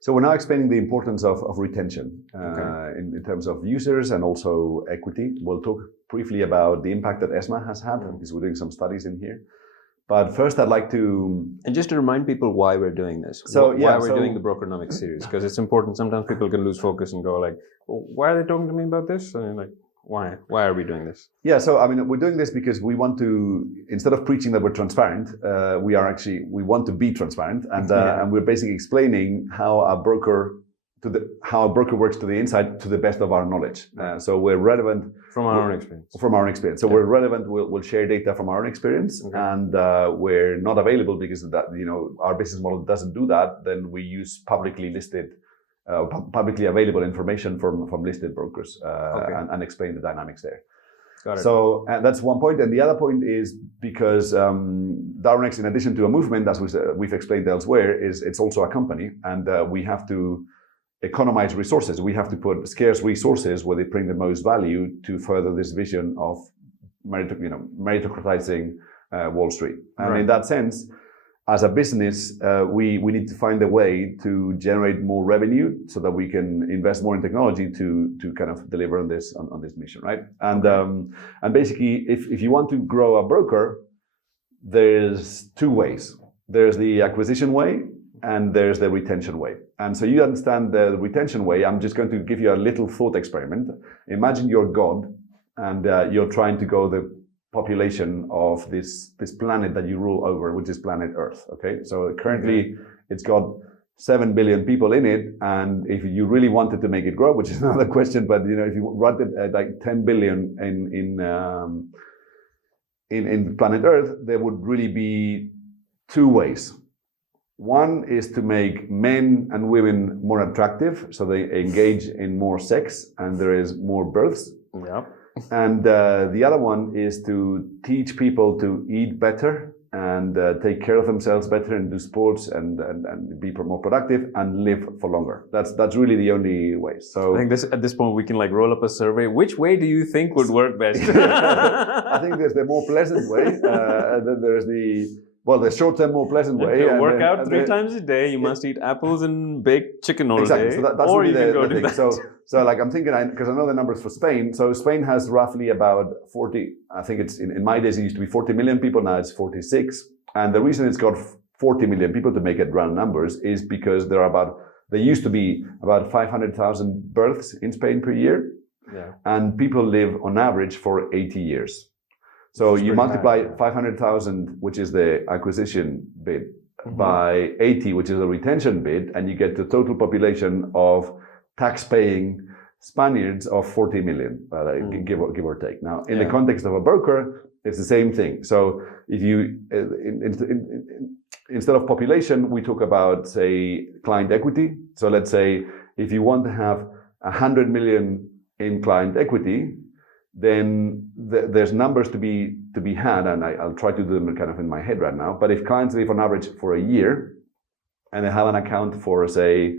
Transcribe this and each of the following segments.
So we're now explaining the importance of retention in terms of users and also equity. We'll talk briefly about the impact that ESMA has had, because we're doing some studies in here. But first, I'd like to... And just to remind people why we're doing this. So, why we're doing the Brokernomics series. Because it's important. Sometimes people can lose focus and go like, well, why are they talking to me about this? And like, why? Why are we doing this? Yeah, so I mean, we're doing this because we want to, instead of preaching that we're transparent, we want to be transparent. And we're basically explaining how a broker works to the inside to the best of our knowledge. So we're relevant from our own experience. From our own experience. So we're relevant. We'll share data from our own experience, and we're not available because of that. Our business model doesn't do that. Then we use publicly available information from listed brokers and explain the dynamics there. Got it. So that's one point, and the other point is because Darwinex, in addition to a movement, as we've explained elsewhere, it's also a company, and we have to economize resources. We have to put scarce resources where they bring the most value to further this vision of meritocratizing Wall Street. And in that sense, as a business, we need to find a way to generate more revenue so that we can invest more in technology to kind of deliver on this mission, right? And basically, if you want to grow a broker, there's two ways. There's the acquisition way, and there's the retention way. And so you understand the retention way. I'm just going to give you a little thought experiment. Imagine you're God, and you're trying to grow the population of this planet that you rule over, which is planet Earth. Okay, so currently it's got 7 billion people in it, and if you really wanted to make it grow, which is another question, but if you run it at like 10 billion in planet Earth, there would really be two ways. One is to make men and women more attractive, so they engage in more sex and there is more births. Yeah. And the other one is to teach people to eat better and take care of themselves better and do sports and be more productive and live for longer. That's really the only way. So I think at this point we can like roll up a survey. Which way do you think would work best? I think there's the more pleasant way, and then there's the short-term, more pleasant way. To work out 3 times a day, you must eat apples and baked chicken all day. So that's or really you can go the do thing. that. So like I'm thinking, because I know the numbers for Spain. So Spain has roughly about 40, I think it's in my days it used to be 40 million people, now it's 46. And the reason it's got 40 million people, to make it round numbers, is because there used to be about 500,000 births in Spain per year. Yeah. And people live on average for 80 years. So you multiply 500,000, which is the acquisition bid, by 80, which is the retention bid, and you get the total population of tax-paying Spaniards of 40 million, give or take. Now, in the context of a broker, it's the same thing. So if you, instead of population, we talk about, say, client equity. So let's say if you want to have 100 million in client equity, then there's numbers to be had, and I'll try to do them kind of in my head right now. But if clients live on average for a year, and they have an account for, say,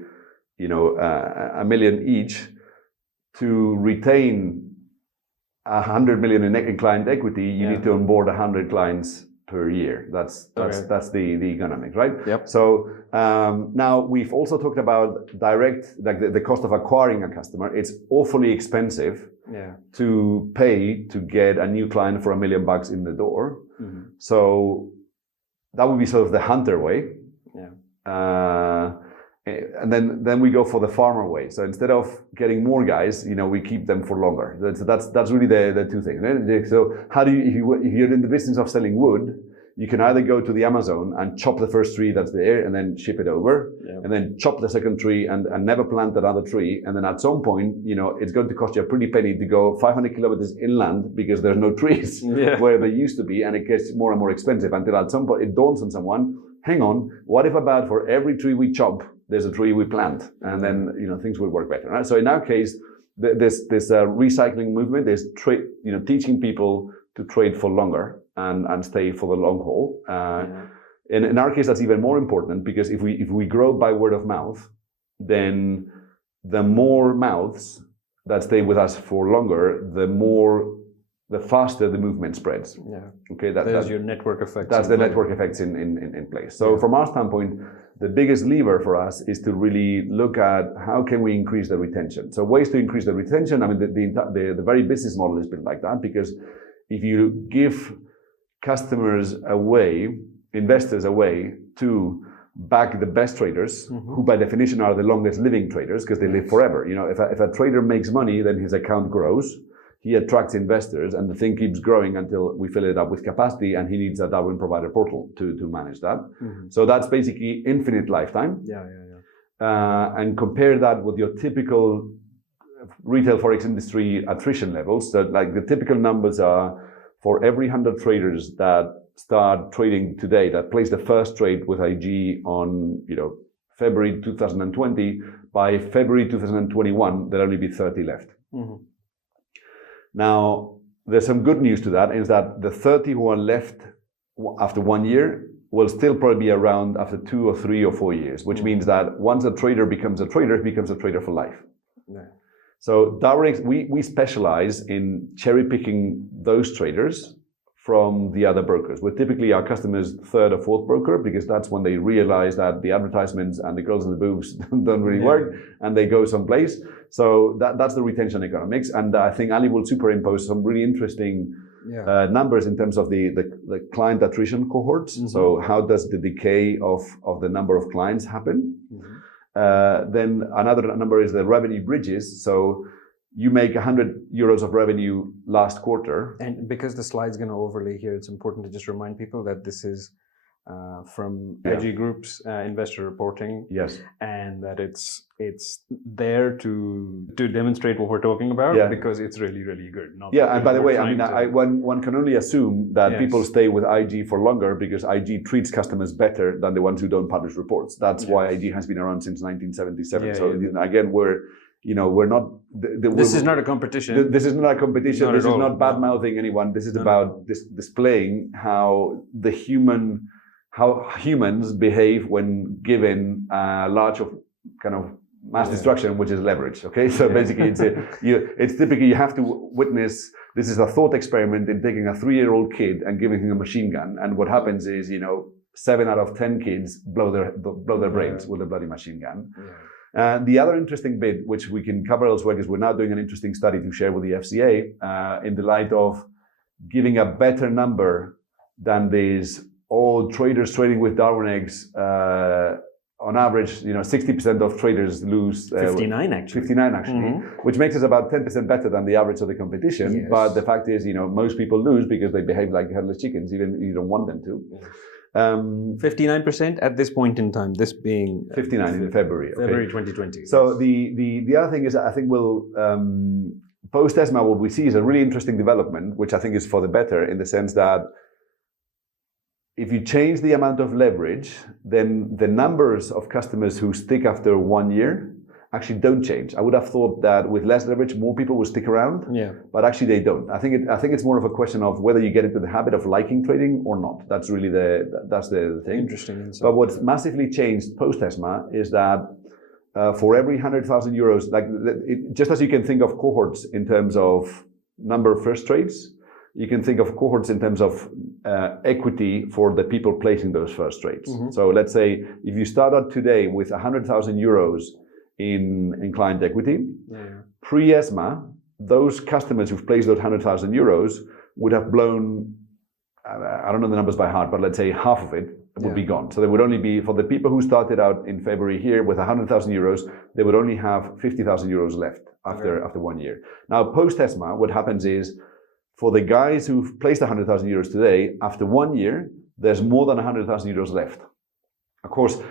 $1 million each, to retain 100 million in client equity, you need to onboard 100 clients per year. That's the economics, right? Yep. So now we've also talked about direct, like the cost of acquiring a customer. It's awfully expensive to pay to get a new client for $1 million in the door. Mm-hmm. So that would be sort of the hunter way. Yeah. And then we go for the farmer way. So instead of getting more guys, we keep them for longer. That's really the two things. So how do you, if you're in the business of selling wood, you can either go to the Amazon and chop the first tree that's there and then ship it over, and then chop the second tree and never plant another tree. And then at some point, it's going to cost you a pretty penny to go 500 kilometers inland because there's no trees where they used to be, and it gets more and more expensive until at some point it dawns on someone, hang on, what if about for every tree we chop, there's a tree we plant, and then things will work better. Right? So in our case, this recycling movement is teaching people to trade for longer and stay for the long haul. And in our case, that's even more important, because if we grow by word of mouth, then the more mouths that stay with us for longer, the faster the movement spreads. Yeah. Okay. That's your network effect. That's the network effects in place. So from our standpoint, the biggest lever for us is to really look at how can we increase the retention. So ways to increase the retention, I mean, the very business model is built like that, because if you give customers away, investors away to back the best traders, who by definition are the longest living traders because they live forever. You know, if a trader makes money, then his account grows, he attracts investors, and the thing keeps growing until we fill it up with capacity, and he needs a DARWIN Provider portal to manage that. So that's basically infinite lifetime. And compare that with your typical retail Forex industry attrition levels. So like the typical numbers are, for every 100 traders that start trading today, that place the first trade with IG on, you know, February 2020, by February 2021, there'll only be 30 left. Now, there's some good news to that, is that the 30 who are left after 1 year will still probably be around after 2 or 3 or 4 years, which means that once a trader becomes a trader, he becomes a trader for life. So Darwinex, we specialize in cherry picking those traders from the other brokers. We're typically our customers' third or fourth broker, because that's when they realize that the advertisements and the girls in the booths don't really work, and they go someplace. So that's the retention economics. And I think Ali will superimpose some really interesting numbers in terms of the client attrition cohorts. So how does the decay of the number of clients happen? Then another number is the revenue bridges. So you make 100 euros of revenue last quarter. And because the slide's going to overlay here, it's important to just remind people that this is from IG Group's investor reporting. Yes. And that it's there to demonstrate what we're talking about, because it's really, really good. And by the way, I mean, one can only assume that people stay with IG for longer because IG treats customers better than the ones who don't publish reports. That's why IG has been around since 1977. Again, we're not. This is not a competition. This is not a competition. This is not bad mouthing anyone. This is about displaying how humans behave when given a large of kind of mass destruction, which is leverage. Okay, so basically, it's typically you have to witness. This is a thought experiment in taking a 3-year-old kid and giving him a machine gun, and what happens is 7 out of 10 kids blow their brains with a bloody machine gun. The other interesting bit, which we can cover elsewhere, is we're now doing an interesting study to share with the FCA in the light of giving a better number than these old traders trading with Darwinex. On average, 60% of traders lose. 59 actually. 59 actually, which makes us about 10% better than the average of the competition. But the fact is, most people lose because they behave like headless chickens, even if you don't want them to. 59% at this point in time, this being 59 in February. February 2020. So the other thing is, I think we'll post-ESMA, what we see is a really interesting development, which I think is for the better, in the sense that if you change the amount of leverage, then the numbers of customers who stick after 1 year actually don't change. I would have thought that with less leverage, more people will stick around. But actually they don't. I think it's more of a question of whether you get into the habit of liking trading or not. That's really the thing. Interesting insight. But what's massively changed post-ESMA is that for every 100,000 euros, just as you can think of cohorts in terms of number of first trades, you can think of cohorts in terms of equity for the people placing those first trades. So let's say if you start out today with 100,000 euros in client equity, pre-ESMA, those customers who've placed those 100,000 euros would have blown, I don't know the numbers by heart, but let's say half of it would be gone. So there would only be, for the people who started out in February here with 100,000 euros, they would only have 50,000 euros left after 1 year. Now, post-ESMA, what happens is, for the guys who've placed 100,000 euros today, after 1 year, there's more than 100,000 euros left. Of course,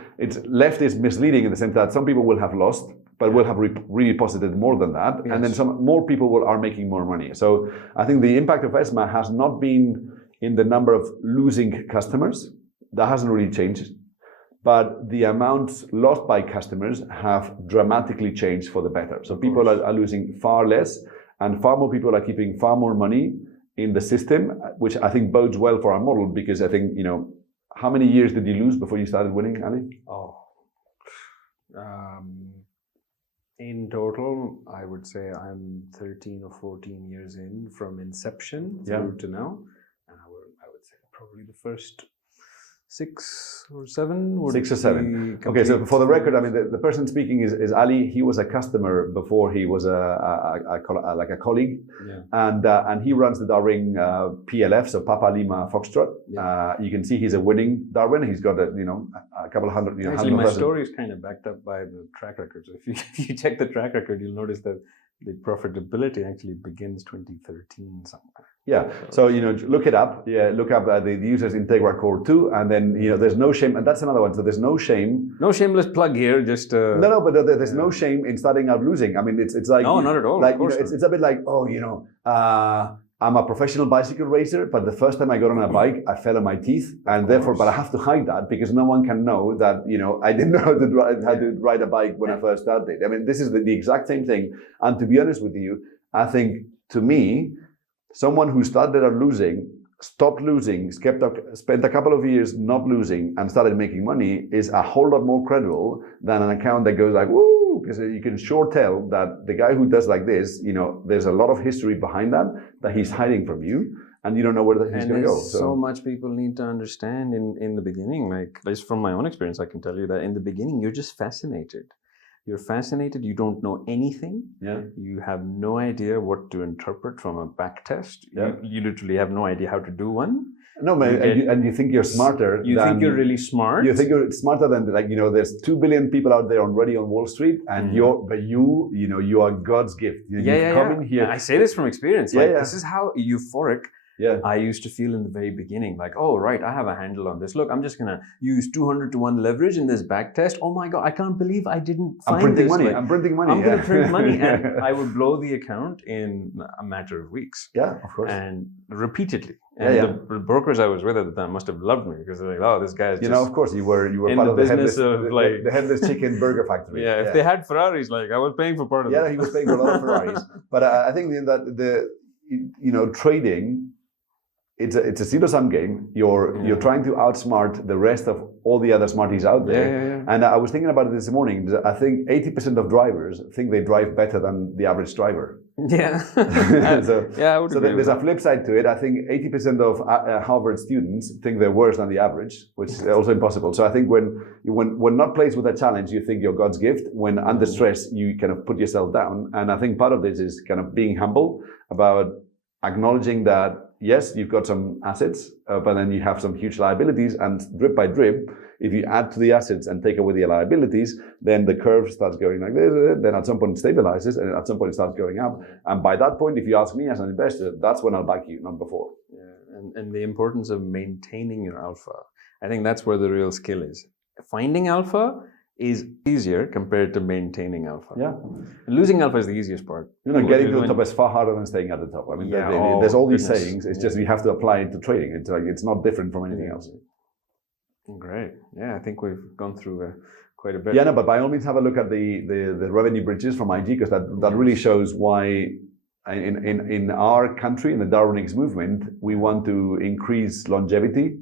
left is misleading in the sense that some people will have lost, but will have redeposited more than that. And then some more people are making more money. So I think the impact of ESMA has not been in the number of losing customers. That hasn't really changed. But the amounts lost by customers have dramatically changed for the better. So people are losing far less, and far more people are keeping far more money in the system, which I think bodes well for our model, because I think, how many years did you lose before you started winning, Ali? In total, I would say I'm 13 or 14 years in from inception through to now. And I would say probably the first 6 or 7? Would 6 or it 7. be Okay, so complete? for the record, I mean, the person speaking is Ali. He was a customer before he was like a colleague, and he runs the Darwin PLF, so Papa Lima Foxtrot. You can see he's a winning Darwin. He's got a couple of hundred. Actually, my story is kind of backed up by the track record. So if you check the track record, you'll notice that the profitability actually begins 2013 somewhere. Yeah, so look it up. Yeah, look up the users Integra Core 2, and then there's no shame, and that's another one. So there's no shame. No shameless plug here. Just no, but there's no shame in starting out losing. I mean, it's like no, not at all. Like of course it's a bit like I'm a professional bicycle racer, but the first time I got on a bike, I fell on my teeth, and therefore, but I have to hide that because no one can know that I didn't know how to ride a bike when I first started. I mean, this is the exact same thing. And to be honest with you, I think to me, someone who started out losing, stopped losing, spent a couple of years not losing, and started making money is a whole lot more credible than an account that goes like, woo, because you can sure tell that the guy who does like this, there's a lot of history behind that he's hiding from you, and you don't know where he's going to go. So much people need to understand in the beginning, like just from my own experience, I can tell you that in the beginning, you're just fascinated. You're fascinated, you don't know anything. Yeah. You have no idea what to interpret from a back test. Yeah. You literally have no idea how to do one. No, man, and you think you're smarter. You think you're really smart. You think you're smarter than there's 2 billion people out there already on Wall Street, and you are God's gift. You come in here. I say this from experience. This is how euphoric I used to feel in the very beginning. Like, oh, right, I have a handle on this. Look, I'm just going to use 200 to 1 leverage in this back test. Oh my God, I can't believe I didn't find this. I'm printing money. I'm going to print money. And I would blow the account in a matter of weeks. Yeah, of course. And repeatedly. And the brokers I was with at the time must have loved me because they're like, oh, this guy is just... of course, you were part of the headless chicken burger factory. Yeah, if they had Ferraris, I was paying for part of that. Yeah, he was paying for a lot of Ferraris. But I think that trading... It's a zero-sum game. You're trying to outsmart the rest of all the other smarties out there. And I was thinking about it this morning. I think 80% of drivers think they drive better than the average driver. Yeah. So there's a flip side to it. I think 80% of Harvard students think they're worse than the average, which is also impossible. So I think when not placed with a challenge, you think you're God's gift. When under stress, you kind of put yourself down. And I think part of this is kind of being humble about acknowledging that, yes, you've got some assets, but then you have some huge liabilities, and drip by drip, if you add to the assets and take away the liabilities, then the curve starts going like this, then at some point it stabilizes, and at some point it starts going up. And by that point, if you ask me as an investor, that's when I'll back you, not before. Yeah, and the importance of maintaining your alpha. I think that's where the real skill is. Finding alpha is easier compared to maintaining alpha. Yeah. And losing alpha is the easiest part. Getting to the top is far harder than staying at the top. I mean, there's all these sayings. It's just you have to apply it to trading. It's not different from anything else. Great. Yeah, I think we've gone through quite a bit. Yeah, no, but by all means have a look at the revenue bridges from IG, because that really shows why in our country, in the Darwinex movement, we want to increase longevity.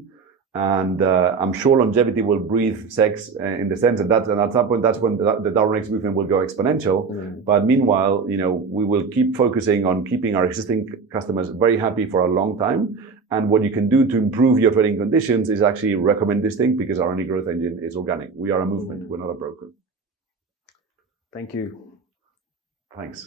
And I'm sure longevity will breathe sex in the sense that at some point that's when the Darwinex movement will go exponential. But meanwhile, we will keep focusing on keeping our existing customers very happy for a long time. And what you can do to improve your trading conditions is actually recommend this thing, because our only growth engine is organic. We are a movement. We're not a broker. Thank you. Thanks.